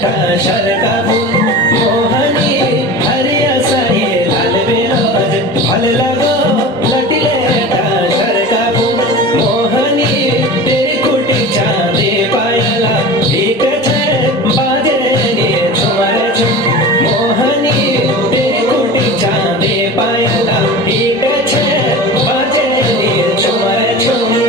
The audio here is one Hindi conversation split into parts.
शरका फूल मोहनी हरिया साई लाल विरोज भल लगो लटिले शरका फूल मोहनी तेरी कुटी चांदी पायला ठीक छे बाजे ने झुमर झुम मोहनी तेरी कुटी चांदी पायला ठीक छे बाजे ने झुमर झुम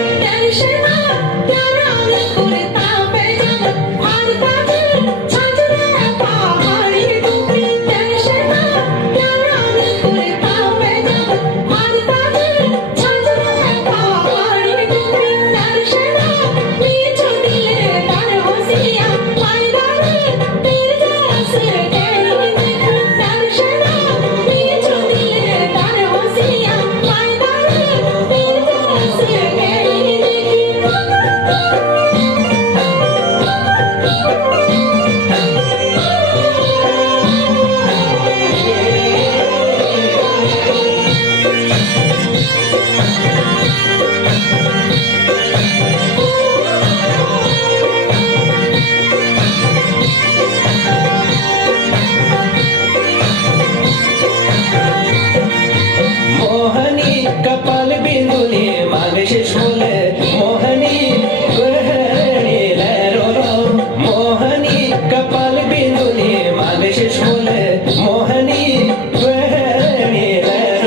कपाल बिंदुनी मांगे शेष बोले मोहनी गृहिणी लहरो मोहनी कपाल बिंदुनी मांगे शेष बोले मोहनी गृहिणी लहरो